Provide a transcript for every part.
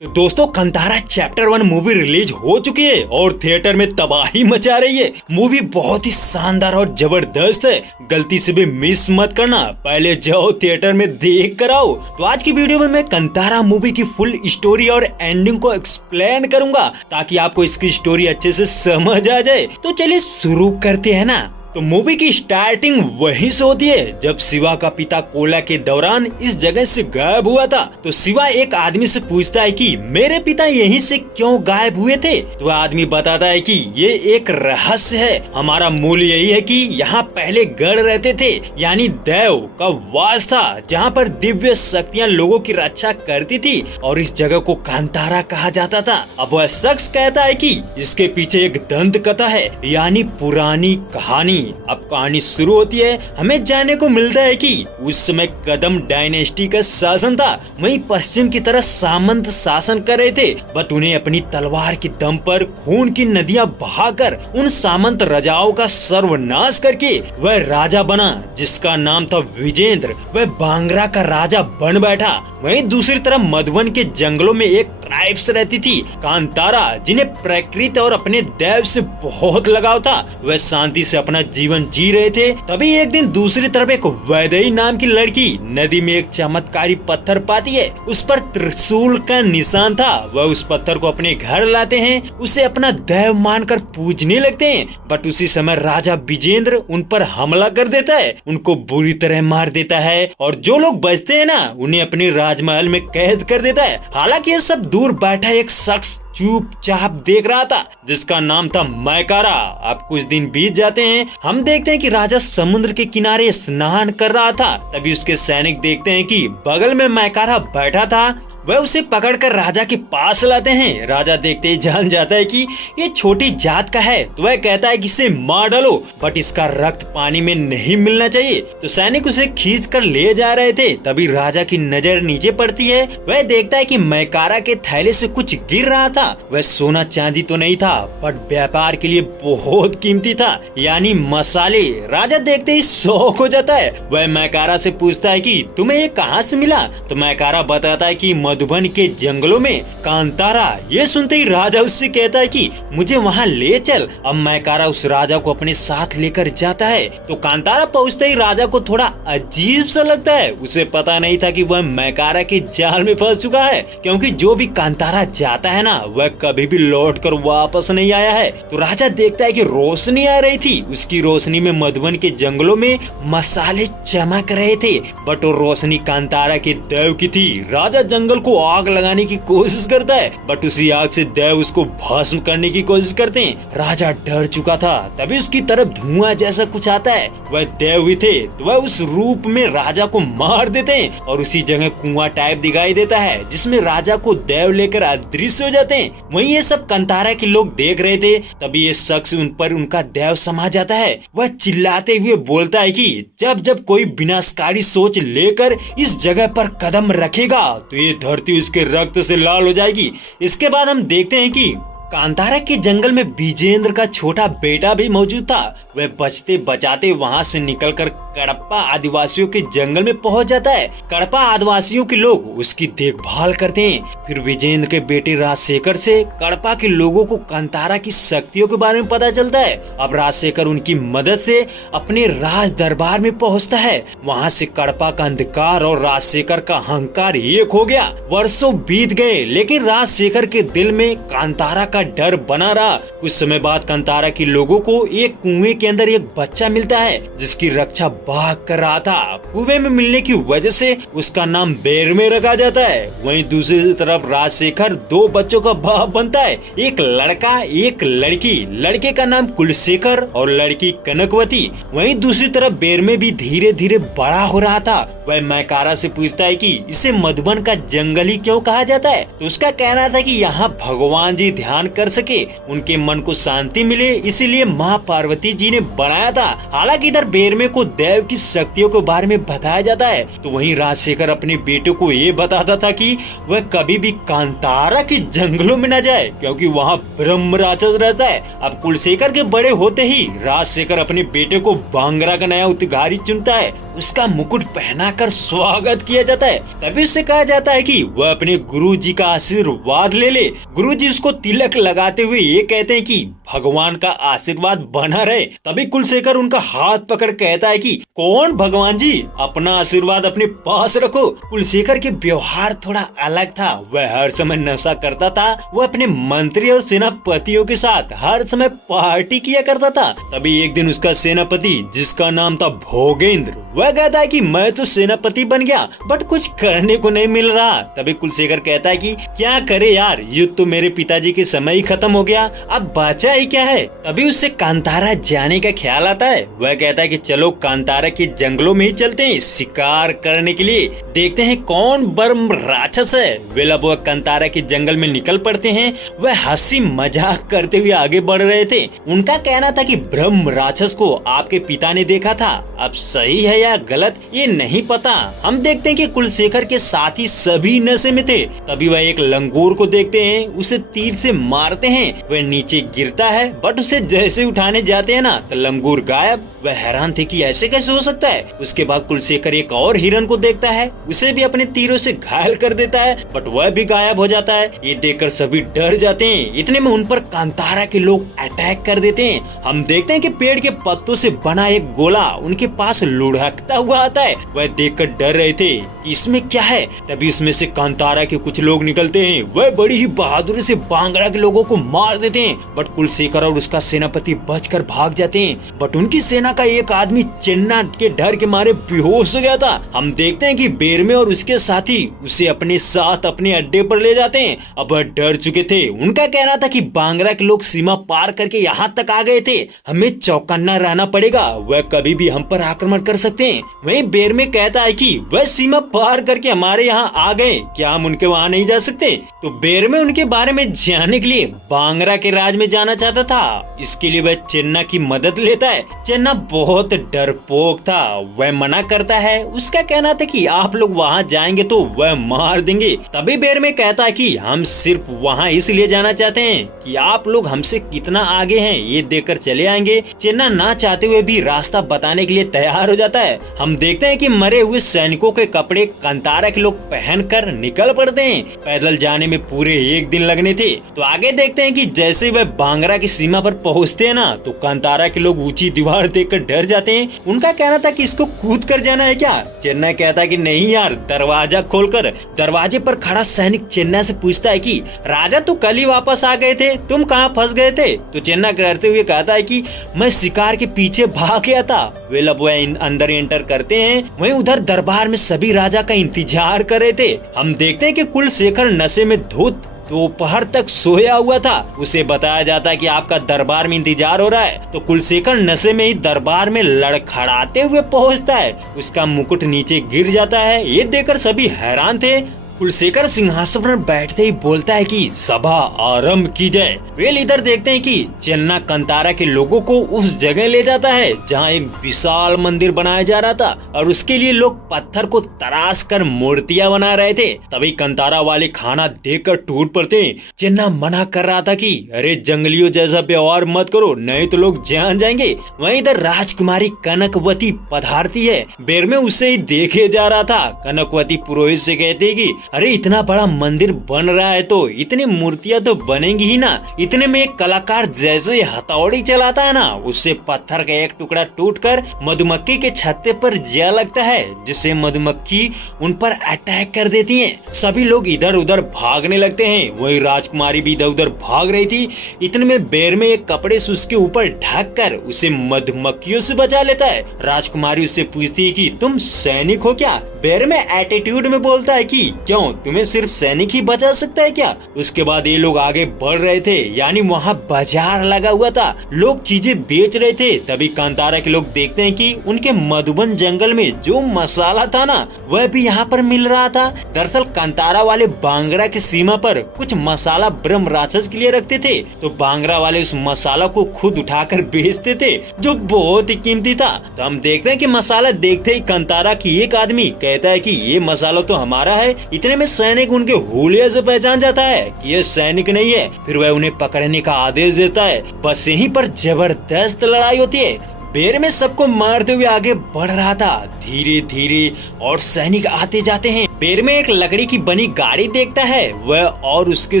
तो दोस्तों Kantara chapter 1 movie release हो चुकी है और थिएटर में तबाही मचा रही है। मूवी बहुत ही शानदार और जबरदस्त है, गलती से भी मिस मत करना, पहले जाओ थिएटर में देख कर आओ। तो आज की वीडियो में मैं कंतारा मूवी की फुल स्टोरी और एंडिंग को एक्सप्लेन करूंगा ताकि आपको इसकी स्टोरी अच्छे से समझ आ जाए। तो चलिए शुरू करते हैं ना। तो मूवी की स्टार्टिंग वहीं से होती है जब शिवा का पिता कोला के दौरान इस जगह से गायब हुआ था। तो शिवा एक आदमी से पूछता है कि मेरे पिता यहीं से क्यों गायब हुए थे। तो वह आदमी बताता है कि ये एक रहस्य है, हमारा मूल यही है कि यहाँ पहले गढ़ रहते थे, यानी देव का वास था जहाँ पर दिव्य शक्तियाँ लोगों की रक्षा करती थी और इस जगह को कांतारा कहा जाता था। अब वह शख्स कहता है कि इसके पीछे एक दंत कथा है, यानी पुरानी कहानी। अब कहानी शुरू होती है, हमें जानने को मिलता है कि उस समय कदम डायनेस्टी का शासन था, वहीं पश्चिम की तरफ सामंत शासन कर रहे थे, बट उन्हें अपनी तलवार के दम पर खून की नदियां बहाकर उन सामंत राजाओं का सर्वनाश करके वह राजा बना जिसका नाम था विजेंद्र। वह बांग्रा का राजा बन बैठा। वहीं दूसरी तरफ मधुबन के जंगलों में एक ट्राइब्स रहती थी कांतारा, जिन्हें प्रकृति और अपने देव से बहुत लगाव था। वह शांति से अपना जीवन जी रहे थे। तभी एक दिन दूसरी तरफ एक वैदेही नाम की लड़की नदी में एक चमत्कारी पत्थर पाती है। उस पर त्रिशूल का निशान था। वह उस पत्थर को अपने घर लाते हैं, उसे अपना देव मानकर पूजने लगते हैं, बट उसी समय राजा विजेंद्र उन पर हमला कर देता है, उनको बुरी तरह मार देता है और जो लोग बचते हैं ना उन्हें अपने राजमहल में कैद कर देता है। हालांकि ये सब दूर बैठा एक शख्स चुपचाप देख रहा था जिसका नाम था मैकारा। अब कुछ दिन बीत जाते हैं, हम देखते हैं कि राजा समुद्र के किनारे स्नान कर रहा था। तभी उसके सैनिक देखते हैं कि बगल में मैकारा बैठा था। वह उसे पकड़कर राजा के पास लाते हैं। राजा देखते ही जान जाता है कि ये छोटी जात का है, तो वह कहता है कि इसे मार डालो, बट इसका रक्त पानी में नहीं मिलना चाहिए। तो सैनिक उसे खींच कर ले जा रहे थे। तभी राजा की नजर नीचे पड़ती है। वह देखता है कि मैकारा के थैले से कुछ गिर रहा था। वह सोना चांदी तो नहीं था, बट व्यापार के लिए बहुत कीमती था, यानी मसाले। राजा देखते ही शौक हो जाता है। वह मैकारा से पूछता है कि तुम्हें ये कहाँ से मिला। तो मैकारा बताता है कि मधुबन के जंगलों में कांतारा। ये सुनते ही राजा उससे कहता है कि मुझे वहाँ ले चल। अब मैकारा उस राजा को अपने साथ लेकर जाता है। तो कांतारा पहुँचते ही राजा को थोड़ा अजीब सा लगता है। उसे पता नहीं था कि वह मैकारा के जाल में फंस चुका है, क्योंकि जो भी कांतारा जाता है ना वह कभी भी लौट कर वापस नहीं आया है। तो राजा देखता है कि रोशनी आ रही थी। उसकी रोशनी में मधुबन के जंगलों में मसाले चमक रहे थे, बट वो रोशनी कांतारा के देव की थी। राजा जंगल को आग लगाने की कोशिश करता है, बट उसी आग से देव उसको भस्म करने की कोशिश करते हैं। राजा डर चुका था। तभी उसकी तरफ धुआं जैसा कुछ आता है। वह देव ही थे, तो वह उस रूप में राजा को मार देते हैं और उसी जगह कुआं टाइप दिखाई देता है जिसमें राजा को देव लेकर अदृश्य हो जाते हैं। वहीं ये सब कंतारा के लोग देख रहे थे। तभी ये शख्स उन पर उनका देव समा जाता है। वह चिल्लाते हुए बोलता है कि जब जब कोई विनाशकारी सोच लेकर इस जगह पर कदम रखेगा तो ये धरती उसके रक्त से लाल हो जाएगी। इसके बाद हम देखते हैं कि कांतारा के जंगल में विजेंद्र का छोटा बेटा भी मौजूद था। वह बचते बचाते वहां से निकलकर कड़प्पा आदिवासियों के जंगल में पहुंच जाता है। कड़प्पा आदिवासियों के लोग उसकी देखभाल करते हैं। फिर विजेंद्र के बेटे राजशेखर से कड़प्पा के लोगों को कांतारा की शक्तियों के बारे में पता चलता है। अब राजशेखर उनकी मदद से अपने राज दरबार में पहुंचता है। वहां से कड़प्पा का अंधकार और राजशेखर का अहंकार एक हो गया। वर्षों बीत गए, लेकिन राजशेखर के दिल में कांतारा का डर बना रहा। कुछ समय बाद कांतारा के लोगों को एक कुएं के अंदर एक बच्चा मिलता है जिसकी रक्षा बाघ कर रहा था। कुएं में मिलने की वजह से उसका नाम बेरमे रखा जाता है। वहीं दूसरी तरफ राजशेखर दो बच्चों का बाप बनता है, एक लड़का एक लड़की। लड़के का नाम कुलशेखर और लड़की कनकवती। वहीं दूसरी तरफ बेरमे भी धीरे धीरे बड़ा हो रहा था। वह मैकारा से पूछता है कि इसे मधुबन का जंगल ही क्यों कहा जाता है। तो उसका कहना था कि यहाँ भगवान जी ध्यान कर सके, उनके मन को शांति मिले, इसीलिए माँ पार्वती जी ने बनाया था। हालांकि इधर बेरमे को देव की शक्तियों के बारे में बताया जाता है। तो वहीं राजशेखर अपने बेटे को ये बताता था कि वह कभी भी कांतारा के जंगलों में न जाए, क्योंकि वहाँ ब्रह्म राक्षस रहता है। अब कुलशेखर के बड़े होते ही राजशेखर अपने बेटे को बांग्रा का नया उत्तराधिकारी चुनता है। उसका मुकुट पहनाकर स्वागत किया जाता है। तभी उससे कहा जाता है कि वह अपने गुरुजी का आशीर्वाद ले ले। गुरुजी उसको तिलक लगाते हुए ये कहते हैं कि भगवान का आशीर्वाद बना रहे। तभी कुलशेखर उनका हाथ पकड़ कहता है कि कौन भगवान जी, अपना आशीर्वाद अपने पास रखो। कुलशेखर के व्यवहार थोड़ा अलग था। वह हर समय नशा करता था। वह अपने मंत्री और सेनापतियों के साथ हर समय पार्टी किया करता था। तभी एक दिन उसका सेनापति, जिसका नाम था भोगेंद्र, वह कहता है कि मैं तो सेनापति बन गया बट कुछ करने को नहीं मिल रहा। तभी कुलशेखर कहता है कि क्या करे यार, युद्ध तो मेरे पिताजी के समय ही खत्म हो गया, अब बचा ही क्या है। तभी उससे कांतारा जाने का ख्याल आता है। वह कहता है कि चलो कांतारा के जंगलों में ही चलते हैं शिकार करने के लिए, देखते हैं कौन ब्रह्म राक्षस है। वे लोग वह कांतारा के जंगल में निकल पड़ते हैं। वह हंसी मजाक करते हुए आगे बढ़ रहे थे। उनका कहना था कि ब्रह्म राक्षस को आपके पिता ने देखा था, अब सही है या गलत ये नहीं पता। हम देखते हैं कि कुलशेखर के साथी सभी नशे में थे। तभी वह एक लंगूर को देखते हैं, उसे तीर से मारते हैं। वह नीचे गिरता है बट उसे जैसे उठाने जाते हैं ना तो लंगूर गायब। वह हैरान थे कि ऐसे कैसे हो सकता है। उसके बाद कुलशेखर एक और हिरन को देखता है, उसे भी अपने तीरों से घायल कर देता है बट वह भी गायब हो जाता है। ये देखकर सभी डर जाते हैं। इतने में उन पर कांतारा के लोग अटैक कर देते हैं। हम देखते हैं कि पेड़ के पत्तों से बना एक गोला उनके पास लुढ़कता हुआ आता है। वह देखकर डर रहे थे कि इसमें क्या है। तभी उसमें से कांतारा के कुछ लोग निकलते हैं। वह बड़ी ही बहादुरी से बांगरा के लोगों को मार देते हैं बट कुलशेखर और उसका सेनापति बचकर भाग जाते हैं। बट उनकी सेना का एक आदमी चेन्ना के डर के मारे बेहोश हो गया था। हम देखते हैं कि बेरमे और उसके साथी उसे अपने साथ अपने अड्डे पर ले जाते हैं। अब वह डर चुके थे। उनका कहना था कि बांगरा के लोग सीमा पार करके यहाँ तक आ गए थे, हमें चौकन्ना रहना पड़ेगा, वह कभी भी हम पर आक्रमण कर सकते हैं। वहीं बेरमे कहता है कि वह सीमा पार करके हमारे यहाँ आ गए, क्या हम उनके वहाँ नहीं जा सकते। तो बेरमे उनके बारे में जानने के लिए बांगरा के राज में जाना चाहता था। इसके लिए वह चेन्ना की मदद लेता है। चेन्ना बहुत डरपोक था, वह मना करता है। उसका कहना था कि आप लोग वहाँ जाएंगे तो वह मार देंगे। तभी बेरमे कहता है कि हम सिर्फ वहाँ इसलिए जाना चाहते हैं कि आप लोग हमसे कितना आगे हैं ये देखकर चले आएंगे। चेन्ना ना चाहते हुए भी रास्ता बताने के लिए तैयार हो जाता है। हम देखते हैं कि मरे हुए सैनिकों के कपड़े कांतारा के लोग पहनकर निकल पड़ते हैं। पैदल जाने में पूरे एक दिन लगने थे। तो आगे देखते हैं कि जैसे वह बांगरा की सीमा पर पहुंचते हैं ना तो कांतारा के लोग ऊंची दीवार देखकर डर जाते हैं। उनका कहना था कि इसको कूद कर जाना है क्या। चेन्नई कहता है कि नहीं यार, दरवाजा खोलकर। दरवाजे पर खड़ा सैनिक चेन्नई से पूछता है कि राजा तो कल ही वापस आ गए थे, तुम कहाँ फंस गए थे। तो चेन्नई करते हुए कहता है कि मैं शिकार के पीछे भाग गया था। वे लोग अंदर एंटर करते हैं। वहीं उधर दरबार में सभी राजा का इंतजार कर रहे थे। हम देखते हैं कि कुलशेखर नशे में धुत दोपहर तक सोया हुआ था। उसे बताया जाता है कि आपका दरबार में इंतजार हो रहा है। तो कुलशेखर नशे में ही दरबार में लड़खड़ाते हुए पहुंचता है। उसका मुकुट नीचे गिर जाता है। ये देखकर सभी हैरान थे। कुलशेखर सिंहासन पर बैठते ही बोलता है कि सभा आरंभ की जाए। वे इधर देखते हैं कि चेन्ना कांतारा के लोगों को उस जगह ले जाता है जहां एक विशाल मंदिर बनाया जा रहा था और उसके लिए लोग पत्थर को तराश कर मूर्तियां बना रहे थे। तभी कांतारा वाले खाना देखकर टूट पड़ते हैं। चेन्ना मना कर रहा था कि अरे जंगलियों जैसा व्यवहार मत करो, नहीं तो लोग जान जाएंगे। वहीं इधर राजकुमारी कनकवती पधारती है। बेरमे उसे ही देखे जा रहा था। कनकवती पुरोहित से कहती कि अरे इतना बड़ा मंदिर बन रहा है तो इतनी मूर्तियां तो बनेंगी ही ना। इतने में एक कलाकार जैसे हथौड़ी चलाता है ना, उससे पत्थर का एक टुकड़ा टूटकर मधुमक्खी के छत्ते पर जा लगता है, जिससे मधुमक्खी उन पर अटैक कर देती है। सभी लोग इधर उधर भागने लगते हैं। वही राजकुमारी भी इधर उधर भाग रही थी। इतने में बेरमे एक कपड़े से उसके ऊपर ढक कर उसे मधुमक्खियों से बचा लेता है। राजकुमारी उससे पूछती है कि तुम सैनिक हो क्या। बेरमे एटीट्यूड में बोलता है कि क्यों, तुम्हें सिर्फ सैनिक ही बचा सकता है क्या। उसके बाद ये लोग आगे बढ़ रहे थे, यानी वहाँ बाजार लगा हुआ था, लोग चीजें बेच रहे थे। तभी कांतारा के लोग देखते हैं कि उनके मधुबन जंगल में जो मसाला था ना वह भी यहाँ पर मिल रहा था। दरअसल कांतारा वाले बांगरा की सीमा पर कुछ मसाला ब्रह्म राक्षस के लिए रखते थे, तो बांगरा वाले उस मसाला को खुद उठाकर बेचते थे जो बहुत ही कीमती था। तो हम देखते हैं कि मसाला देखते ही कांतारा की एक आदमी कहता है कि ये मसाला तो हमारा है। इतने में सैनिक उनके हुलिया से पहचान जाता है कि ये सैनिक नहीं है। फिर वह उन्हें पकड़ने का आदेश देता है। बस यहीं पर जबरदस्त लड़ाई होती है। बेर में सबको मारते हुए आगे बढ़ रहा था। धीरे धीरे और सैनिक आते जाते हैं। बेर में एक लकड़ी की बनी गाड़ी देखता है। वह और उसके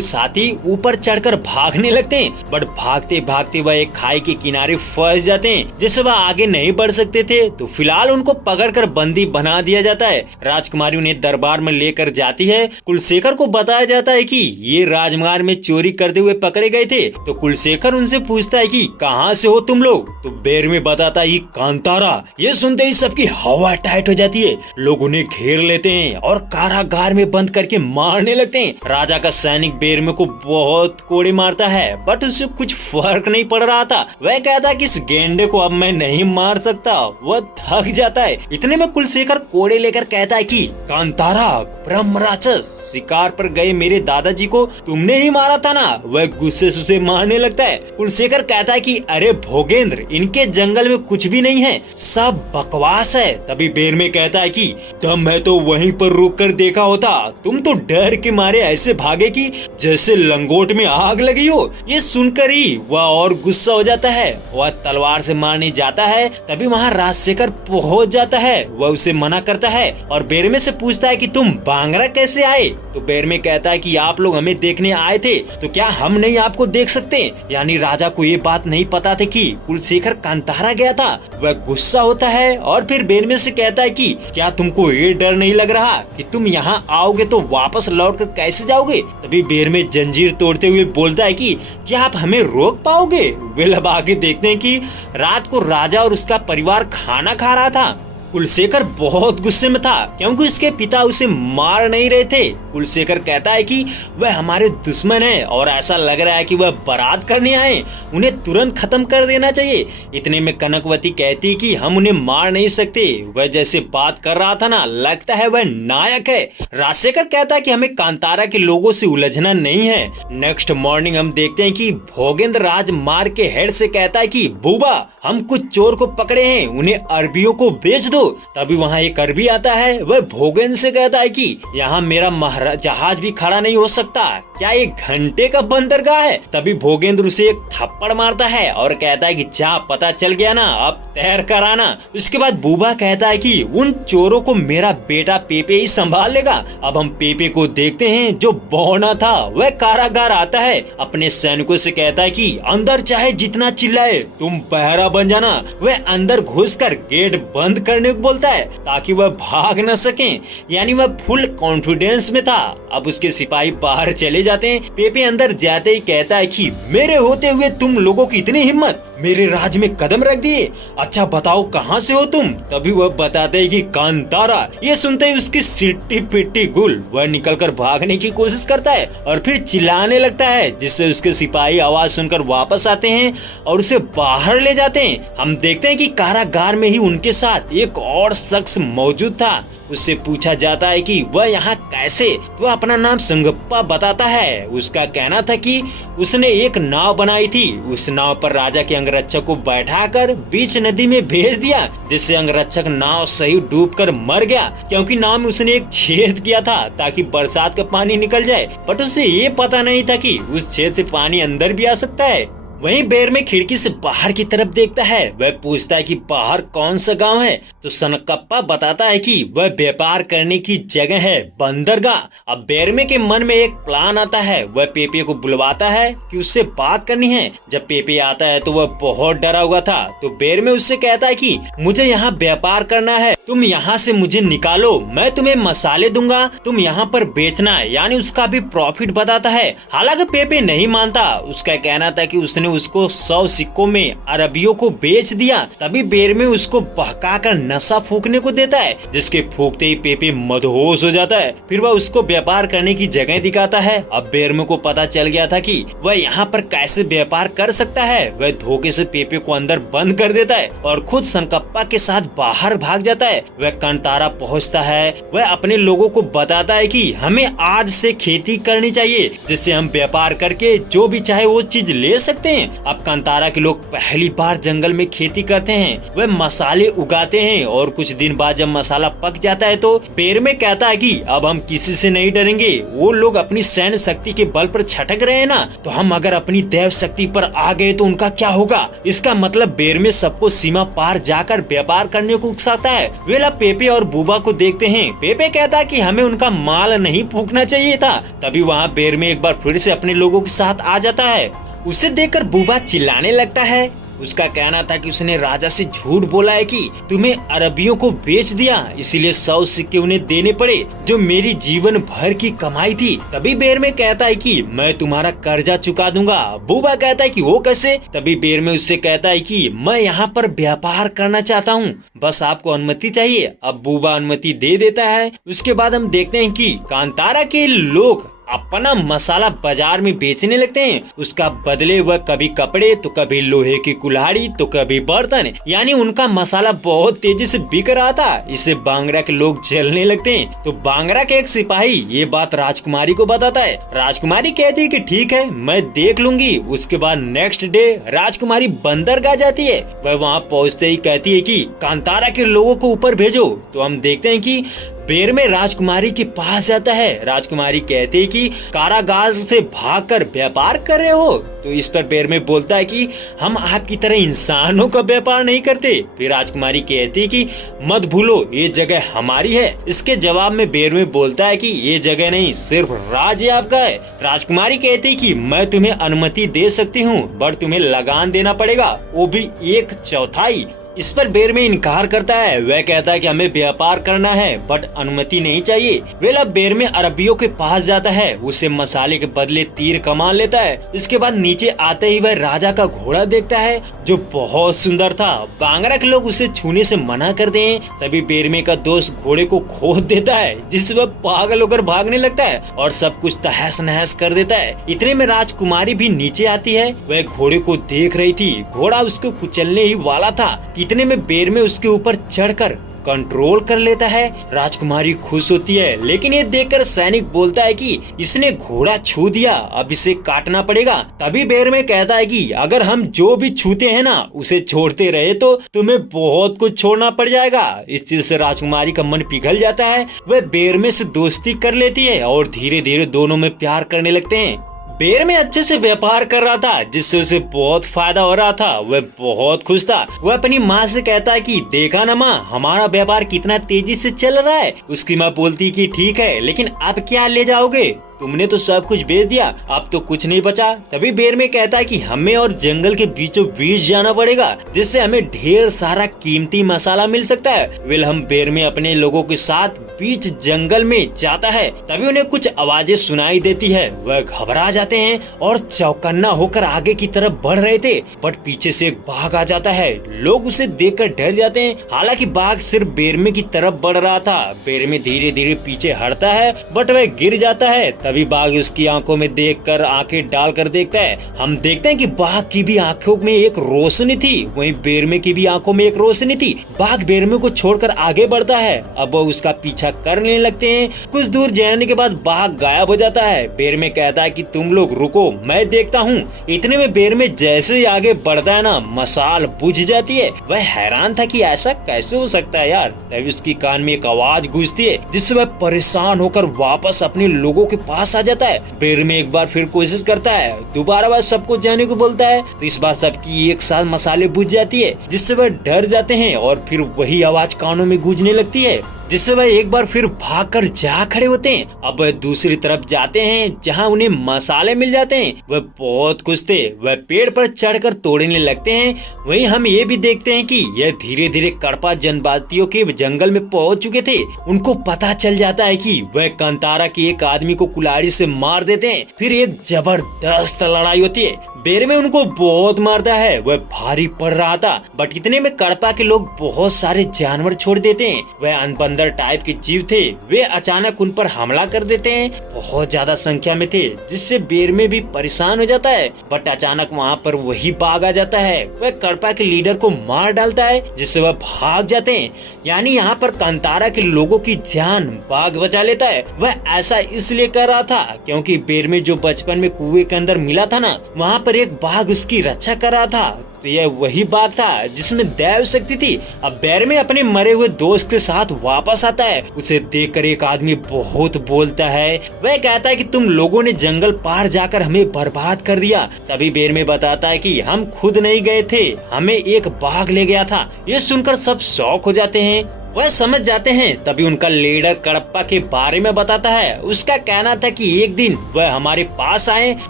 साथी ऊपर चढ़कर भागने लगते हैं, बट भागते भागते वह एक खाई के किनारे फंस जाते हैं, जिससे वह आगे नहीं बढ़ सकते थे। तो फिलहाल उनको पकड़कर बंदी बना दिया जाता है। राजकुमारी उन्हें दरबार में लेकर जाती है। कुलशेखर को बताया जाता है कि ये राजमार्ग में चोरी करते हुए पकड़े गए थे। तो कुलशेखर उनसे पूछता है कि कहाँ से हो तुम लोग। तो बेर में बताता है कांतारा। ये सुनते ही सबकी हवा टाइट हो जाती है। लोग उन्हें घेर लेते हैं और कारागार में बंद करके मारने लगते हैं। राजा का सैनिक बेरमे को बहुत कोड़े मारता है, बट उससे कुछ फर्क नहीं पड़ रहा था। वह कहता है कि इस गेंडे को अब मैं नहीं मार सकता। वह थक जाता है। इतने में कुलशेखर कोड़े लेकर कहता है कि कांतारा, ब्रह्म राक्षस, शिकार पर गए मेरे दादाजी को तुमने ही मारा था ना। वह गुस्से से उसे मारने लगता है। कुलशेखर कहता है कि अरे भोगेंद्र, इनके जंगल में कुछ भी नहीं है, सब बकवास है। तभी बेरमे कहता है कि दम है तो वहीं पर रुक कर देखा होता। तुम तो डर के मारे ऐसे भागे कि जैसे लंगोट में आग लगी हो। ये सुनकर ही वह और गुस्सा हो जाता है। वह तलवार से मारने जाता है। तभी वहाँ राजशेखर पहुँच जाता है। वह उसे मना करता है और बेरमे से पूछता है कि तुम बांगरा कैसे आए। तो बेरमे कहता है कि आप लोग हमें देखने आए थे, तो क्या हम नहीं आपको देख सकते। यानी राजा को ये बात नहीं पता थी कि कुलशेखर कांतारा गया था। वह गुस्सा होता है और फिर बेरमे से कहता है कि क्या तुमको ये डर नहीं लग रहा कि तुम यहाँ आओगे तो वापस लौट कर कैसे जाओगे। तभी बेरमे जंजीर तोड़ते हुए बोलता है कि क्या आप हमें रोक पाओगे। वे अब आगे देखते हैं कि रात को राजा और उसका परिवार खाना खा रहा था। कुलशेखर बहुत गुस्से में था क्योंकि उसके पिता उसे मार नहीं रहे थे। कुलशेखर कहता है कि वह हमारे दुश्मन है और ऐसा लग रहा है कि वह बारात करने आए, उन्हें तुरंत खत्म कर देना चाहिए। इतने में कनकवती कहती कि हम उन्हें मार नहीं सकते। वह जैसे बात कर रहा था ना, लगता है वह नायक है। राजशेखर कहता है कि हमें कांतारा के लोगों से उलझना नहीं है। नेक्स्ट मॉर्निंग हम देखते हैं कि भोगेंद्र राजमार्ग के हेड से कहता है कि बूबा, हम कुछ चोर को पकड़े हैं, उन्हें अरबियों को बेच दो। तभी वहाँ एक अरबी आता है। वह भोगेंद्र से कहता है कि यहाँ मेरा जहाज भी खड़ा नहीं हो सकता, क्या ये घंटे का बंदरगाह है। तभी भोगेंद्र उसे एक थप्पड़ मारता है और कहता है कि जा, पता चल गया ना, अब तैर कर आना। उसके बाद बूबा कहता है कि उन चोरों को मेरा बेटा पेपे ही संभाल लेगा। अब हम पेपे को देखते हैं जो बौना था। वह कारागार आता है, अपने सैनिकों से कहता है कि अंदर चाहे जितना चिल्लाए, तुम पहरा बन जाना। वह अंदर घुसकर गेट बंद करने को बोलता है ताकि वह भाग न सके। यानी वह फुल कॉन्फिडेंस में था। अब उसके सिपाही बाहर चले जाते हैं। पेपे अंदर जाते ही कहता है कि मेरे होते हुए तुम लोगों की इतनी हिम्मत, मेरे राज में कदम रख दिए। अच्छा बताओ कहाँ से हो तुम। तभी वह बताते है कि कांतारा। ये सुनते ही उसकी सिट्टी पिट्टी गुल। वह निकलकर भागने की कोशिश करता है और फिर चिल्लाने लगता है, जिससे उसके सिपाही आवाज सुनकर वापस आते हैं और उसे बाहर ले जाते हैं। हम देखते हैं कि कारागार में ही उनके साथ एक और शख्स मौजूद था। उससे पूछा जाता है कि वह यहाँ कैसे। वह अपना नाम संगप्पा बताता है। उसका कहना था कि उसने एक नाव बनाई थी। उस नाव पर राजा के अंगरक्षक को बैठाकर बीच नदी में भेज दिया, जिससे अंगरक्षक नाव सही डूबकर मर गया, क्योंकि नाव में उसने एक छेद किया था ताकि बरसात का पानी निकल जाए। बट उसे ये पता नहीं था कि उस छेद से पानी अंदर भी आ सकता है। वहीं बेरमे खिड़की से बाहर की तरफ देखता है। वह पूछता है कि बाहर कौन सा गांव है। तो सनकप्पा बताता है कि वह व्यापार करने की जगह है, बंदरगाह। अब बेरमे के मन में एक प्लान आता है। वह पेपे को बुलवाता है कि उससे बात करनी है। जब पेपे आता है तो वह बहुत डरा हुआ था। तो बेरमे उससे कहता है कि मुझे यहाँ व्यापार करना है, तुम यहाँ से मुझे निकालो, मैं तुम्हें मसाले दूंगा, तुम यहाँ पर बेचना है। यानी उसका भी प्रॉफिट बताता है। हालांकि पेपे नहीं मानता। उसका कहना था कि उसने उसको 100 सिक्कों में अरबियों को बेच दिया। तभी बेरमे उसको बहकाकर नशा फूकने को देता है, जिसके फूकते ही पेपे मदहोश हो जाता है। फिर वह उसको व्यापार करने की जगह दिखाता है। अब बेरमे को पता चल गया था कि वह यहाँ पर कैसे व्यापार कर सकता है। वह धोखे से पेपे को अंदर बंद कर देता है और खुद सनकप्पा के साथ बाहर भाग जाता है। वह कांतारा पहुँचता है। वह अपने लोगों को बताता है कि हमें आज से खेती करनी चाहिए, जिससे हम व्यापार करके जो भी चाहे वो चीज ले सकते हैं। अब कांतारा के लोग पहली बार जंगल में खेती करते हैं। वह मसाले उगाते हैं हैं और कुछ दिन बाद जब मसाला पक जाता है तो बेर में कहता है कि अब हम किसी से नहीं डरेंगे। वो लोग अपनी सैन्य शक्ति के बल पर छटक रहे हैं ना, तो हम अगर अपनी दैव शक्ति पर आ गए तो उनका क्या होगा। इसका मतलब बेर में सबको सीमा पार जाकर व्यापार करने को उकसाता है। वेला पेपे और बूबा को देखते हैं। पेपे कहता है कि हमें उनका माल नहीं फूकना चाहिए था। तभी वहाँ बेर में एक बार फिर से अपने लोगों के साथ आ जाता है। उसे देखकर बूबा चिल्लाने लगता है। उसका कहना था कि उसने राजा से झूठ बोला है कि तुम्हें अरबियों को बेच दिया, इसीलिए 100 सिक्के उन्हें देने पड़े जो मेरी जीवन भर की कमाई थी। तभी बेर में कहता है कि मैं तुम्हारा कर्जा चुका दूंगा। बूबा कहता है कि वो कैसे। तभी बेर में उससे कहता है कि मैं यहाँ पर व्यापार करना चाहता हूँ, बस आपको अनुमति चाहिए। अब बूबा अनुमति दे देता है। उसके बाद हम देखते हैं कि कांतारा के लोग अपना मसाला बाजार में बेचने लगते हैं। उसका बदले वह कभी कपड़े तो कभी लोहे की कुल्हाड़ी तो कभी बर्तन, यानी उनका मसाला बहुत तेजी से बिक रहा था। इससे बांगरा के लोग जलने लगते हैं। तो बांगरा के एक सिपाही ये बात राजकुमारी को बताता है। राजकुमारी कहती है कि ठीक है, मैं देख लूंगी। उसके बाद नेक्स्ट डे राजकुमारी बंदरगाह जाती है। वह वहाँ पहुँचते ही कहती है कि कांतारा के लोगों को ऊपर भेजो। तो हम देखते हैं कि बेर में राजकुमारी के पास जाता है। राजकुमारी कहती है कि कारागार से भागकर व्यापार कर रहे हो। तो इस पर बेर में बोलता है कि हम आपकी तरह इंसानों का व्यापार नहीं करते। फिर राजकुमारी कहती है कि मत भूलो ये जगह हमारी है। इसके जवाब में बेर में बोलता है कि ये जगह नहीं, सिर्फ राज्य आपका है। राजकुमारी कहती है कि मैं तुम्हें अनुमति दे सकती हूँ, बट तुम्हें लगान देना पड़ेगा, वो भी 1/4। इस पर बेर में इनकार करता है। वह कहता है कि हमें व्यापार करना है बट अनुमति नहीं चाहिए। वेला बेर में अरबियों के पास जाता है। उसे मसाले के बदले तीर कमान लेता है। इसके बाद नीचे आते ही वह राजा का घोड़ा देखता है जो बहुत सुंदर था। बांगरा के लोग उसे छूने से मना कर दें। तभी बेर में का दोस्त घोड़े को खोद देता है, जिससे वह पागल होकर भागने लगता है और सब कुछ तहस नहस कर देता है। इतने में राजकुमारी भी नीचे आती है। वह घोड़े को देख रही थी। घोड़ा उसको कुचलने ही वाला था। इतने में बेर में उसके ऊपर चढ़कर कंट्रोल कर लेता है। राजकुमारी खुश होती है, लेकिन ये देखकर सैनिक बोलता है कि इसने घोड़ा छू दिया, अब इसे काटना पड़ेगा। तभी बेर में कहता है कि अगर हम जो भी छूते हैं ना उसे छोड़ते रहे तो तुम्हें बहुत कुछ छोड़ना पड़ जाएगा। इस चीज से राजकुमारी का मन पिघल जाता है। वह बेर में से दोस्ती कर लेती है और धीरे धीरे दोनों में प्यार करने लगते हैं। बेर में अच्छे से व्यापार कर रहा था, जिससे उसे बहुत फायदा हो रहा था। वह बहुत खुश था। वह अपनी माँ से कहता है कि देखा ना माँ, हमारा व्यापार कितना तेजी से चल रहा है। उसकी माँ बोलती कि ठीक है, लेकिन अब क्या ले जाओगे, तुमने तो सब कुछ बेच दिया, अब तो कुछ नहीं बचा। तभी बेर में कहता है कि हमें और जंगल के बीचों बीच जाना पड़ेगा, जिससे हमें ढेर सारा कीमती मसाला मिल सकता है। वेल हम बेर में अपने लोगों के साथ बीच जंगल में जाता है। तभी उन्हें कुछ आवाजें सुनाई देती है। वह घबरा जाते हैं और चौकन्ना होकर आगे की तरफ बढ़ रहे थे, बट पीछे से एक बाघ आ जाता है। लोग उसे देखकर डर जाते हैं। हालांकि बाघ सिर्फ बेरमे की तरफ बढ़ रहा था। बेरमे धीरे धीरे पीछे हटता है, बट वह गिर जाता है। तभी बाघ उसकी आंखों में देखकर आंखें डालकर देखता है। हम देखते हैं कि बाघ की भी आंखों में एक रोशनी थी, वहीं बेरमे की भी आंखों में एक रोशनी थी। बाघ बेरमे को छोड़कर आगे बढ़ता है। अब वो उसका पीछा करने लगते हैं। कुछ दूर जाने के बाद बाघ गायब हो जाता है। बेरमे कहता है कि तुम लोग रुको, मैं देखता हूँ। इतने में बेरमे जैसे ही आगे बढ़ता है ना, मसाल बुझ जाती है। वह हैरान था कि ऐसा कैसे हो सकता है यार। तभी उसकी कान में एक आवाज गूंजती है, जिससे वह परेशान होकर वापस अपने लोगों के पास आ जाता है। बेरमे एक बार फिर कोशिश करता है, दोबारा वह सबको जाने को बोलता है। तो इस बार सबकी एक साथ मसाले बुझ जाती है, जिससे वह डर जाते हैं और फिर वही आवाज कानों में गूंजने लगती है, जिससे वह एक बार फिर भागकर जा खड़े होते हैं। अब वह दूसरी तरफ जाते हैं जहां उन्हें मसाले मिल जाते हैं। वह बहुत खुश थे। वह पेड़ पर चढ़कर तोड़ने लगते हैं। वहीं हम ये भी देखते हैं कि यह धीरे धीरे कड़पा जनजातियों के जंगल में पहुंच चुके थे। उनको पता चल जाता है कि वह कंतारा के एक आदमी को कुल्हाड़ी से मार देते हैं। फिर एक जबरदस्त लड़ाई होती है। बेरमे उनको बहुत मारता है। वह भारी पड़ रहा था, बट इतने में कड़पा के लोग बहुत सारे जानवर छोड़ देते हैं। वह अनबंदर टाइप के जीव थे। वे अचानक उन पर हमला कर देते हैं। बहुत ज्यादा संख्या में थे, जिससे बेरमे भी परेशान हो जाता है। बट अचानक वहाँ पर वही बाघ आ जाता है। वह कड़पा के लीडर को मार डालता है, जिससे वह भाग जाते हैं। यानी यहाँ पर कंतारा के लोगों की जान बाघ बचा लेता है। वह ऐसा इसलिए कर रहा था क्योंकि बेरमे जो बचपन में कुएं के अंदर मिला था ना, वहाँ पर एक बाघ उसकी रक्षा कर रहा था। तो यह वही बाग था जिसमें दैव शक्ति थी। अब बैरमे अपने मरे हुए दोस्त के साथ वापस आता है। उसे देखकर एक आदमी बहुत बोलता है। वह कहता है कि तुम लोगों ने जंगल पार जाकर हमें बर्बाद कर दिया। तभी बैरमे बताता है कि हम खुद नहीं गए थे, हमें एक बाघ ले गया था। ये सुनकर सब शॉक हो जाते हैं, वह समझ जाते हैं। तभी उनका लीडर कडप्पा के बारे में बताता है। उसका कहना था कि एक दिन वह हमारे पास आए,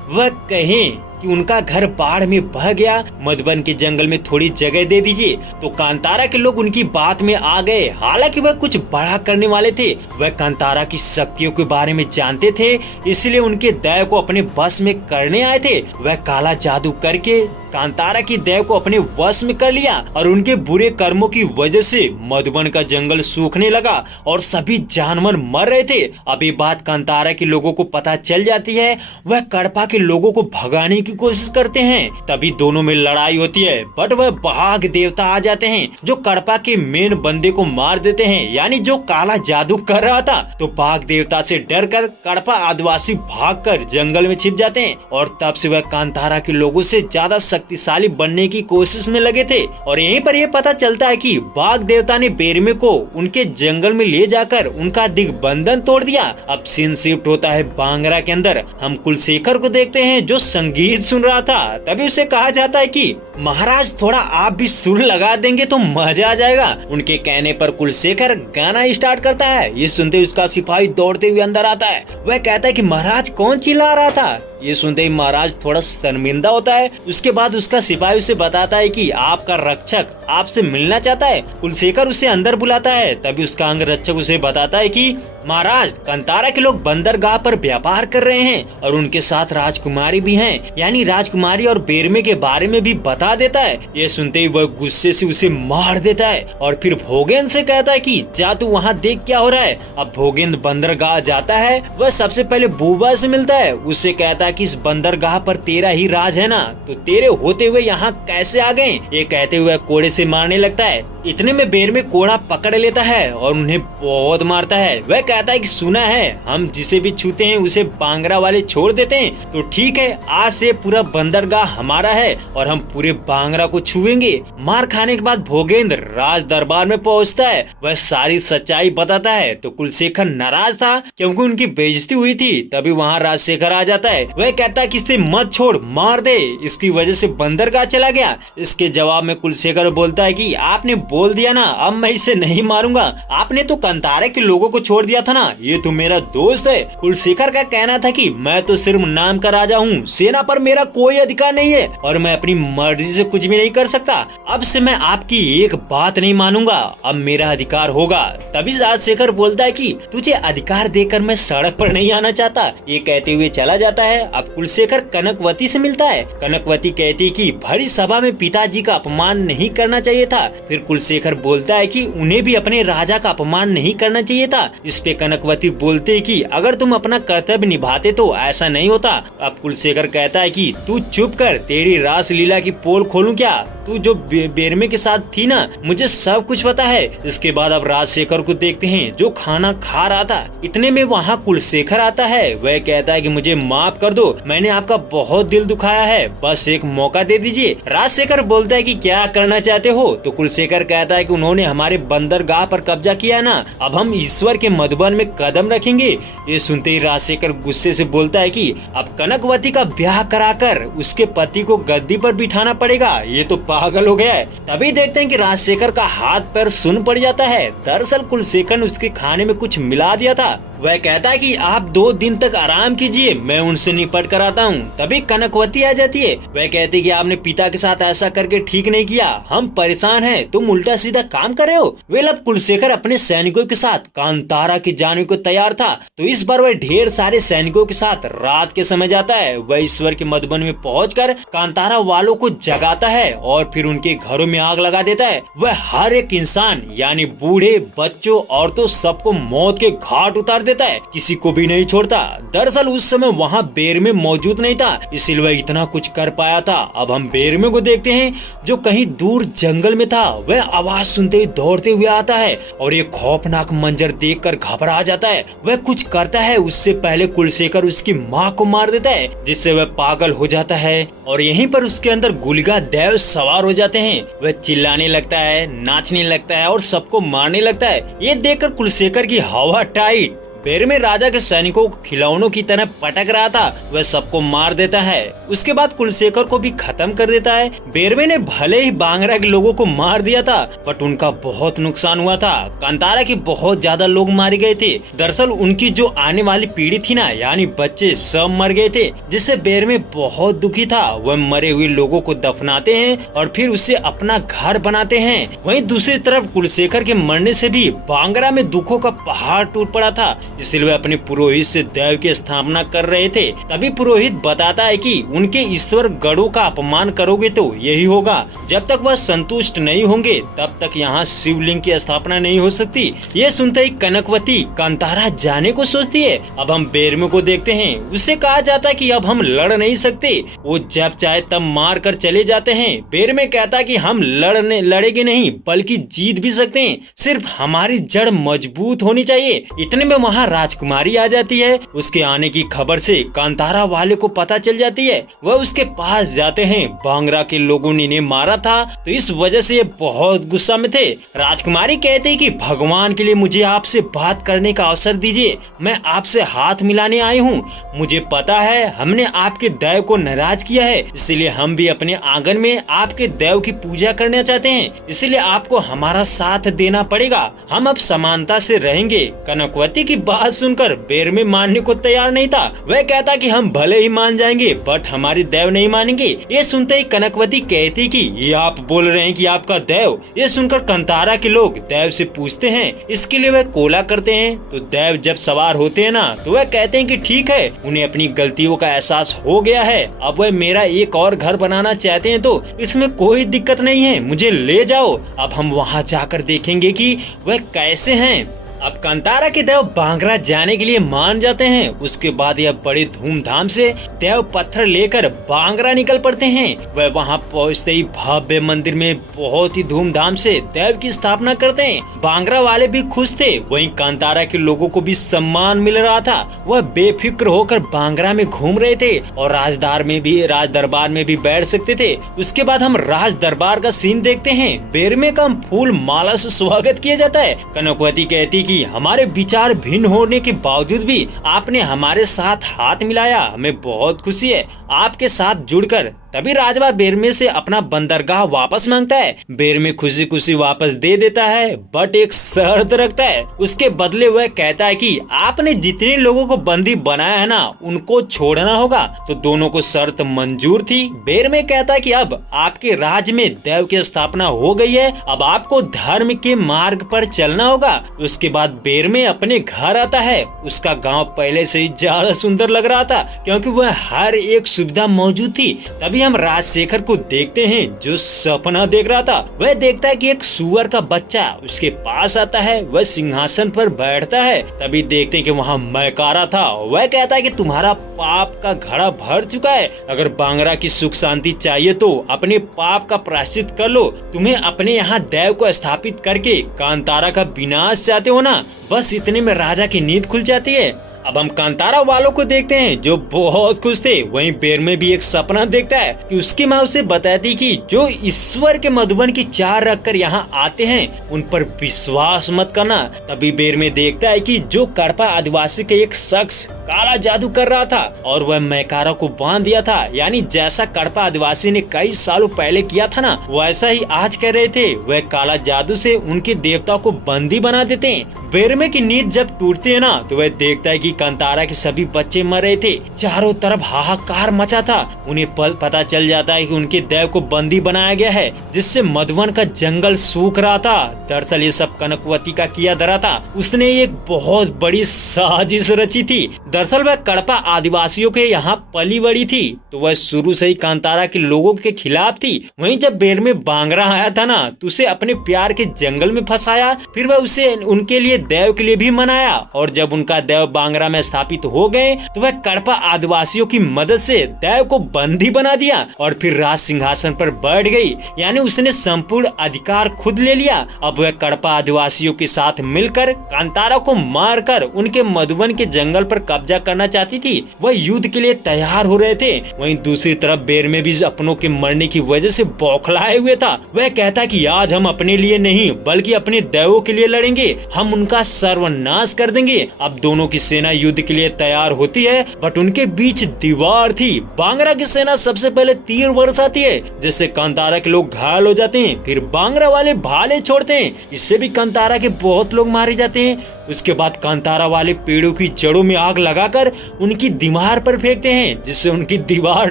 वह कहें कि उनका घर बाढ़ में बह गया, मधुबन के जंगल में थोड़ी जगह दे दीजिए। तो कांतारा के लोग उनकी बात में आ गए। हालांकि वह कुछ बड़ा करने वाले थे, वह कांतारा की शक्तियों के बारे में जानते थे, इसलिए उनके दैव को अपने बस में करने आए थे। वह काला जादू करके कांतारा की दैव को अपने वश में कर लिया और उनके बुरे कर्मों की वजह से मधुबन का जंगल सूखने लगा और सभी जानवर मर रहे थे। अब ये बात कांतारा के लोगों को पता चल जाती है। वह कडप्पा के लोगों को भगाने की कोशिश करते हैं। तभी दोनों में लड़ाई होती है, बट वह बाघ देवता आ जाते हैं जो कडप्पा के मेन बंदे को मार देते हैं, यानी जो काला जादू कर रहा था। तो बाघ देवता से डर कर कडप्पा आदिवासी भागकर जंगल में छिप जाते हैं और तब से वह कांतारा के लोगों से ज्यादा शक्तिशाली बनने की कोशिश में लगे थे। और यहीं पर यह पता चलता है कि बाघ देवता ने बैरमे को उनके जंगल में ले जाकर उनका दिग्बंधन तोड़ दिया। अब सीन शिफ्ट होता है बांगरा के अंदर। हम कुलशेखर को देखते हैं जो संगीत सुन रहा था। तभी उसे कहा जाता है कि महाराज थोड़ा आप भी सुर लगा देंगे तो मजा आ जाएगा। उनके कहने पर कुलशेखर गाना स्टार्ट करता है। ये सुनते उसका सिपाही दौड़ते हुए अंदर आता है। वह कहता है कि महाराज कौन चिल्ला रहा था। ये सुनते ही महाराज थोड़ा शर्मिंदा होता है। उसके बाद उसका सिपाही उसे बताता है कि आपका रक्षक आपसे मिलना चाहता है। कुलशेखर उसे अंदर बुलाता है। तभी उसका अंग रक्षक उसे बताता है कि महाराज कांतारा के लोग बंदरगाह पर व्यापार कर रहे हैं और उनके साथ राजकुमारी भी हैं, यानी राजकुमारी और बैरमे के बारे में भी बता देता है। ये सुनते ही वह गुस्से से उसे मार देता है और फिर भोगेंद्र से कहता है कि जा तू वहाँ देख क्या हो रहा है। अब भोगेंद्र बंदरगाह जाता है। वह सबसे पहले बूबा से मिलता है। उससे कहता है कि इस बंदरगाह पर तेरा ही राज है ना, तो तेरे होते हुए यहाँ कैसे आ गए। ये कहते हुए कोड़े से मारने लगता है। इतने में बैरमे कोड़ा पकड़ लेता है और उन्हें बहुत मारता है। वह कहता है कि सुना है हम जिसे भी छूते हैं उसे बांगरा वाले छोड़ देते हैं, तो ठीक है आज से पूरा बंदरगाह हमारा है और हम पूरे बांगरा को छुएंगे। मार खाने के बाद भोगेंद्र राज दरबार में पहुंचता है। वह सारी सच्चाई बताता है। तो कुलशेखर नाराज था क्योंकि उनकी बेइज्जती हुई थी। तभी वहाँ राजशेखर आ जाता है। वह कहता है कि इसे मत छोड़, मार दे, इसकी वजह से बंदरगाह चला गया। इसके जवाब में कुलशेखर बोलता है कि आपने बोल दिया ना, अब मैं इसे नहीं मारूंगा। आपने तो कांतारा के लोगों को छोड़ दिया था ना, ये तो मेरा दोस्त है। कुलशेखर का कहना था कि मैं तो सिर्फ नाम का राजा हूँ, सेना पर मेरा कोई अधिकार नहीं है और मैं अपनी मर्जी से कुछ भी नहीं कर सकता। अब से मैं आपकी एक बात नहीं मानूंगा, अब मेरा अधिकार होगा। तभी राजशेखर बोलता है कि तुझे अधिकार देकर मैं सड़क पर नहीं आना चाहता। ये कहते हुए चला जाता है। अब कुलशेखर कनकवती से मिलता है। कनकवती कहती है कि भरी सभा में पिताजी का अपमान नहीं करना चाहिए था। फिर कुलशेखर बोलता है कि उन्हें भी अपने राजा का अपमान नहीं करना चाहिए था। इस पे कनकवती बोलते है कि अगर तुम अपना कर्तव्य निभाते तो ऐसा नहीं होता। अब कुलशेखर कहता है कि तू चुप कर, तेरी रास लीला की पोल खोलूं क्या? तू जो बैरमे के साथ थी ना, मुझे सब कुछ पता है। इसके बाद अब राजशेखर को देखते हैं जो खाना खा रहा था। इतने में वहाँ कुलशेखर आता है। वह कहता है कि मुझे माफ कर दो, मैंने आपका बहुत दिल दुखाया है, बस एक मौका दे दीजिए। राजशेखर बोलता है कि क्या करना चाहते हो? तो कुलशेखर कहता है कि उन्होंने हमारे बंदरगाह पर कब्जा किया है ना, अब हम ईश्वर के मधुबन में कदम रखेंगे। ये सुनते ही राजशेखर गुस्से से बोलता है कि अब कनकवती का ब्याह कराकर उसके पति को गद्दी पर बिठाना पड़ेगा, ये तो पागल हो गया है। तभी देखते हैं कि राजशेखर का हाथ पैर सुन पड़ जाता है। दरअसल कुलशेखर ने उसके खाने में कुछ मिला दिया था। वह कहता है कि आप 2 दिन तक आराम कीजिए, मैं उनसे निपट कर आता हूँ। तभी कनकवती आ जाती है। वह कहती है कि आपने पिता के साथ ऐसा करके ठीक नहीं किया, हम परेशान हैं, तुम उल्टा सीधा काम कर रहे हो। वेल अब कुलशेखर अपने सैनिकों के साथ कांतारा की जाने को तैयार था, तो इस बार वह ढेर सारे सैनिकों के साथ रात के समय जाता है। वह ईश्वर के मधुबन में पहुंचकर कांतारा वालों को जगाता है और फिर उनके घरों में आग लगा देता है। वह हर एक इंसान यानी बूढ़े, बच्चों, औरतों सबको मौत के घाट उतार देता है, किसी को भी नहीं छोड़ता। दरअसल उस समय वहाँ बेरमे मौजूद नहीं था, इसलिए वह इतना कुछ कर पाया था। अब हम बेरमे को देखते हैं जो कहीं दूर जंगल में था। वह आवाज सुनते ही दौड़ते हुए आता है और ये खौफनाक मंजर देखकर घबरा जाता है। वह कुछ करता है उससे पहले कुलशेखर उसकी माँ को मार देता है, जिससे वह पागल हो जाता है और यहीं पर उसके अंदर गुलिगा देव सवार हो जाते हैं। वह चिल्लाने लगता है, नाचने लगता है और सबको मारने लगता है। ये देखकर कुलशेखर की हवा टाइट। बेरमे राजा के सैनिकों को खिलौनों की तरह पटक रहा था, वह सबको मार देता है। उसके बाद कुलशेखर को भी खत्म कर देता है। बेरमे ने भले ही बांगरा के लोगों को मार दिया था, बट उनका बहुत नुकसान हुआ था। कांतारा के बहुत ज्यादा लोग मारे गए थे। दरअसल उनकी जो आने वाली पीढ़ी थी ना, यानी बच्चे, सब मर गए थे, जिससे बेरमे बहुत दुखी था। वह मरे हुए लोगों को दफनाते हैं और फिर उससे अपना घर बनाते हैं। वहीं दूसरी तरफ कुलशेखर के मरने से भी बांगरा में दुखों का पहाड़ टूट पड़ा था, इसलिए वे अपने पुरोहित से देव की स्थापना कर रहे थे। तभी पुरोहित बताता है कि उनके ईश्वर गणों का अपमान करोगे तो यही होगा। जब तक वह संतुष्ट नहीं होंगे तब तक यहाँ शिवलिंग की स्थापना नहीं हो सकती। ये सुनते ही कनकवती कांतारा जाने को सोचती है। अब हम बेरमे को देखते हैं। उसे कहा जाता है कि अब हम लड़ नहीं सकते। वो जब चाहे तब मार कर चले जाते हैं। बेरमे कहता है कि हम लड़ेंगे नहीं, बल्कि जीत भी सकते हैं, सिर्फ हमारी जड़ मजबूत होनी चाहिए। इतने में वहाँ राजकुमारी आ जाती है। उसके आने की खबर से कांतारा वाले को पता चल जाती है। वह उसके पास जाते हैं। बांगरा के लोगों ने इन्हें मारा था, तो इस वजह से ये बहुत गुस्सा में थे। राजकुमारी कहते कि भगवान के लिए मुझे आपसे बात करने का अवसर दीजिए, मैं आपसे हाथ मिलाने आई हूँ। मुझे पता है हमने आपके देव को नाराज किया है, इसलिए हम भी अपने आंगन में आपके देव की पूजा करना चाहते हैं, इसलिए आपको हमारा साथ देना पड़ेगा। हम अब समानता से रहेंगे। कनकवती की बात सुनकर बेरमे मानने को तैयार नहीं था। वह कहता कि हम भले ही मान जाएंगे, बट हमारे देव नहीं मानेंगे। ये सुनते ही कनकवती कहती कि ये आप बोल रहे हैं कि आपका देव। ये सुनकर कांतारा के लोग देव से पूछते हैं। इसके लिए वह कोला करते हैं। तो देव जब सवार होते हैं ना, तो वह कहते हैं कि ठीक है, उन्हें अपनी गलतियों का एहसास हो गया है। अब वह मेरा एक और घर बनाना चाहते हैं, तो इसमें कोई दिक्कत नहीं है, मुझे ले जाओ। अब हम वहाँ जाकर देखेंगे कि वह कैसे हैं। अब कांतारा के देव बांगरा जाने के लिए मान जाते हैं। उसके बाद यह बड़ी धूमधाम से देव पत्थर लेकर बांगरा निकल पड़ते हैं। वह वहां पहुंचते ही भव्य मंदिर में बहुत ही धूमधाम से देव की स्थापना करते हैं। बांगरा वाले भी खुश थे, वहीं कांतारा के लोगों को भी सम्मान मिल रहा था। वह बेफिक्र होकर बांगरा में घूम रहे थे और राज दरबार में भी बैठ सकते थे। उसके बाद हम राज दरबार का सीन देखते हैं। बेरमे का फूल माला से स्वागत किया जाता है। कनकवती कहती कि हमारे विचार भिन्न होने के बावजूद भी आपने हमारे साथ हाथ मिलाया, हमें बहुत खुशी है आपके साथ जुड़कर। तभी राजवा बेरमे से अपना बंदरगाह वापस मांगता है। बेरमे खुशी खुशी वापस दे देता है, बट एक शर्त रखता है। उसके बदले वह कहता है कि आपने जितने लोगों को बंदी बनाया है ना, उनको छोड़ना होगा। तो दोनों को शर्त मंजूर थी। बेरमे कहता है कि अब आपके राज्य में देव की स्थापना हो गई है, अब आपको धर्म के मार्ग पर चलना होगा। उसके बाद बेरमे अपने घर आता है। उसका गाँव पहले से ही ज्यादा सुंदर लग रहा था, क्योंकि वह हर एक सुविधा मौजूद थी। तभी हम राजशेखर को देखते हैं जो सपना देख रहा था। वह देखता है कि एक सुअर का बच्चा उसके पास आता है। वह सिंहासन पर बैठता है। तभी देखते हैं कि वहाँ मैकारा था। वह कहता है कि तुम्हारा पाप का घड़ा भर चुका है, अगर बांगरा की सुख शांति चाहिए तो अपने पाप का प्रायश्चित कर लो। तुम्हें अपने यहाँ देव को स्थापित करके कांतारा का विनाश चाहते हो ना। बस इतने में राजा की नींद खुल जाती है। अब हम कांतारा वालों को देखते हैं जो बहुत खुश थे। वहीं बेरमे भी एक सपना देखता है कि उसकी माँ उसे बताती कि जो ईश्वर के मधुबन की चार रखकर यहाँ आते हैं उन पर विश्वास मत करना। तभी बेरमे देखता है कि जो कड़पा आदिवासी के एक शख्स काला जादू कर रहा था और वह मैकारा को बांध दिया था। यानी जैसा कड़पा आदिवासी ने कई सालों पहले किया था ना, वैसा ही आज कर रहे थे। वह काला जादू से उनके देवताओं को बंदी बना देते हैं। बेरमे की नींद जब टूटती है ना, तो वह देखता है कि कांतारा के सभी बच्चे मर रहे थे। चारों तरफ हाहाकार मचा था। उन्हें पता चल जाता है कि उनके देव को बंदी बनाया गया है, जिससे मधुवन का जंगल सूख रहा था। दरअसल ये सब कनकवती का किया धरा था। उसने एक बहुत बड़ी साजिश रची थी। दरअसल वह कड़पा आदिवासियों के यहाँ पली बड़ी थी, तो वह शुरू से ही कांतारा के लोगों के खिलाफ थी। वहीं जब बेरमे बांगरा आया था ना, तो उसे अपने प्यार के जंगल में फंसाया। फिर वह उसे उनके लिए देव के लिए भी मनाया और जब उनका देव बांगरा में स्थापित हो गए तो वह कड़पा आदिवासियों की मदद से देव को बंदी बना दिया और फिर राज सिंहासन पर बैठ गई, यानी उसने संपूर्ण अधिकार खुद ले लिया। अब वह कड़पा आदिवासियों के साथ मिलकर कांतारा को मारकर उनके मधुबन के जंगल पर कब्जा करना चाहती थी। वह युद्ध के लिए तैयार हो रहे थे। वहीं दूसरी तरफ बेरमे भी अपनों के मरने की वजह से बौखलाए हुए था। वह कहता कि आज हम अपने लिए नहीं बल्कि अपने देवों के लिए लड़ेंगे, हम उनका सर्वनाश कर देंगे। अब दोनों की सेना युद्ध के लिए तैयार होती है, बट उनके बीच दीवार थी। बांगरा की सेना सबसे पहले तीर बरसाती है, जिससे कांतारा के लोग घायल हो जाते हैं। फिर बांगरा वाले भाले छोड़ते हैं, इससे भी कांतारा के बहुत लोग मारे जाते हैं। उसके बाद कांतारा वाले पेड़ों की जड़ों में आग लगाकर उनकी दीवार पर फेंकते हैं, जिससे उनकी दीवार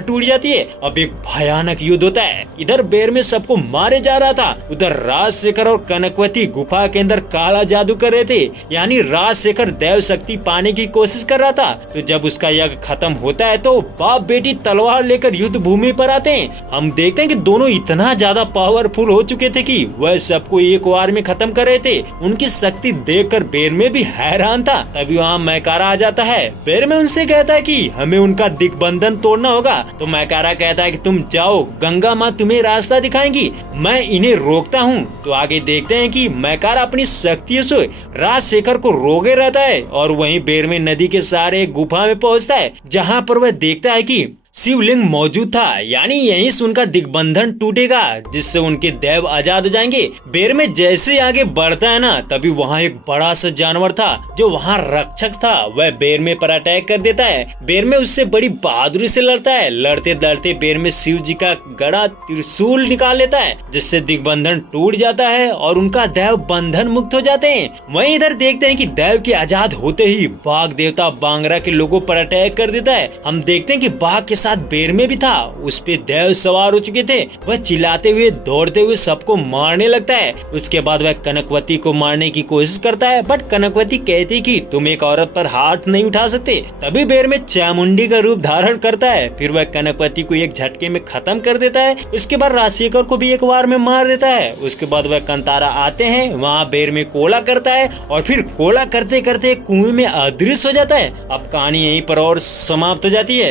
टूट जाती है। अब एक भयानक युद्ध होता है। इधर बेरमे सबको मारे जा रहा था, उधर राजशेखर और कनकवती गुफा के अंदर काला जादू कर रहे थे, यानी राजशेखर देव शक्ति पाने की कोशिश कर रहा था। तो जब उसका यज्ञ खत्म होता है तो बाप बेटी तलवार लेकर युद्ध भूमि पर आते हैं। हम देखते हैं कि दोनों इतना ज्यादा पावरफुल हो चुके थे कि वह सबको एक बार में खत्म कर रहे थे। उनकी शक्ति देखकर बेरमे भी हैरान था। तभी वहाँ मैकारा आ जाता है। बेरमे उनसे कहता है कि हमें उनका दिग्बंधन तोड़ना होगा। तो मैकारा कहता है कि तुम जाओ, गंगा माँ तुम्हें रास्ता दिखाएंगी, मैं इन्हें रोकता हूँ। तो आगे देखते हैं कि मैकारा अपनी शक्तियों से राजशेखर को रोके रहता है और वहीं बेरमे नदी के सहारे एक गुफा में पहुँचता है, जहाँ पर वह देखता है कि शिवलिंग मौजूद था, यानी यहीं से उनका दिग्बंधन टूटेगा, जिससे उनके देव आजाद हो जाएंगे। बेरमे जैसे आगे बढ़ता है ना, तभी वहाँ एक बड़ा सा जानवर था जो वहाँ रक्षक था। वह बेरमे पर अटैक कर देता है। बेरमे उससे बड़ी बहादुरी से लड़ता है। लड़ते लड़ते बेरमे शिव जी का गड़ा त्रिशूल निकाल लेता है, जिससे दिग्बंधन टूट जाता है और उनका देव बंधन मुक्त हो जाते हैं। वहीं इधर देखते हैं कि देव के आजाद होते ही बाघ देवता बांगरा के लोगों पर अटैक कर देता है। हम देखते हैं कि बाघ के साथ बेरमे भी था, उस पे देव सवार हो चुके थे। वह चिल्लाते हुए दौड़ते हुए सबको मारने लगता है। उसके बाद वह कनकवती को मारने की कोशिश करता है, बट कनकवती कहती कि तुम एक औरत पर हाथ नहीं उठा सकते। तभी बेरमे चामुंडी का रूप धारण करता है। फिर वह कनकवती को एक झटके में खत्म कर देता है। उसके बाद राजशेखर को भी एक बार में मार देता है। उसके बाद वह कांतारा आते हैं, वहाँ बेरमे कोला करता है और फिर कोला करते करते कुएं में अदृश्य हो जाता है। अब कहानी यहीं पर और समाप्त हो जाती है।